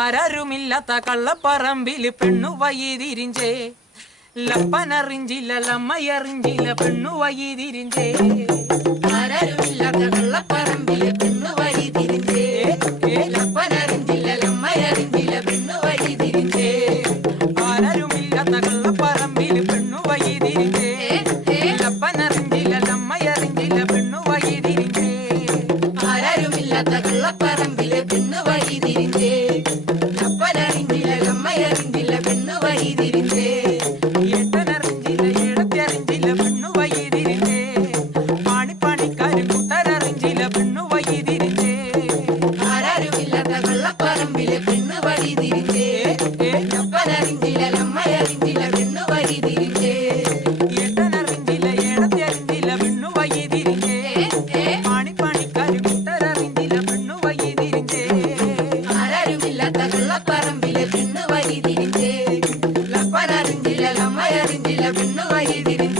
ആരാരുമില്ലാത്ത കള്ളപ്പറമ്പിൽ പെണ്ണു വൈതിരിഞ്ചേ. ലപ്പനറിഞ്ചില്ല ലമ്മയറിഞ്ചില്ല പെണ്ണു വൈതിരിഞ്ചേ. ആരാരുമില്ലാത്ത കള്ളപ്പറമ്പിലെ പെണ്ണു വഴി തിരിഞ്ഞേ ലപ്പനറിഞ്ഞില്ല ലമ്മയറിഞ്ഞില്ല പെണ്ണു വഴി തിരിഞ്ഞേ ആരാരുമില്ലാത്ത കള്ളപ്പറമ്പിൽ പെണ്ണു വൈതിരിഞ്ചേ. ലപ്പനറിഞ്ചില്ല ലമ്മയറിഞ്ചില്ല പെണ്ണു വൈതിരിഞ്ചേ. ആരാരുമില്ലാത്ത തിരിഞ്ഞേ ഏട്ടനറിഞ്ചില്ല ഏടത്തറിഞ്ചില്ല പെണ്ണു വൈതിരിഞ്ചേ പാണിപ്പാണിക്കാരും കൂട്ടരറിഞ്ചില്ല പെണ്ണു വൈതിരിഞ്ചേ ആരാരുമില്ലാത്ത കള്ളപ്പറമ്പിലെ പെണ്ണു വഴി തിരിഞ്ഞേ ലപ്പനറിഞ്ഞില്ല ലമ്മയറിഞ്ഞില്ല പെണ്ണു വഴി തിരിഞ്ഞേ ഏട്ടനറിഞ്ചില്ല പെണ്ണു വൈതിരിഞ്ചേ പാണിപ്പാണിക്കാരും കൂട്ടരറിഞ്ചില്ല പെണ്ണു വൈതിരിഞ്ചേ ആരാരുമില്ലാത്ത കള്ളപ്പറമ്പിലെ പെണ്ണു വഴി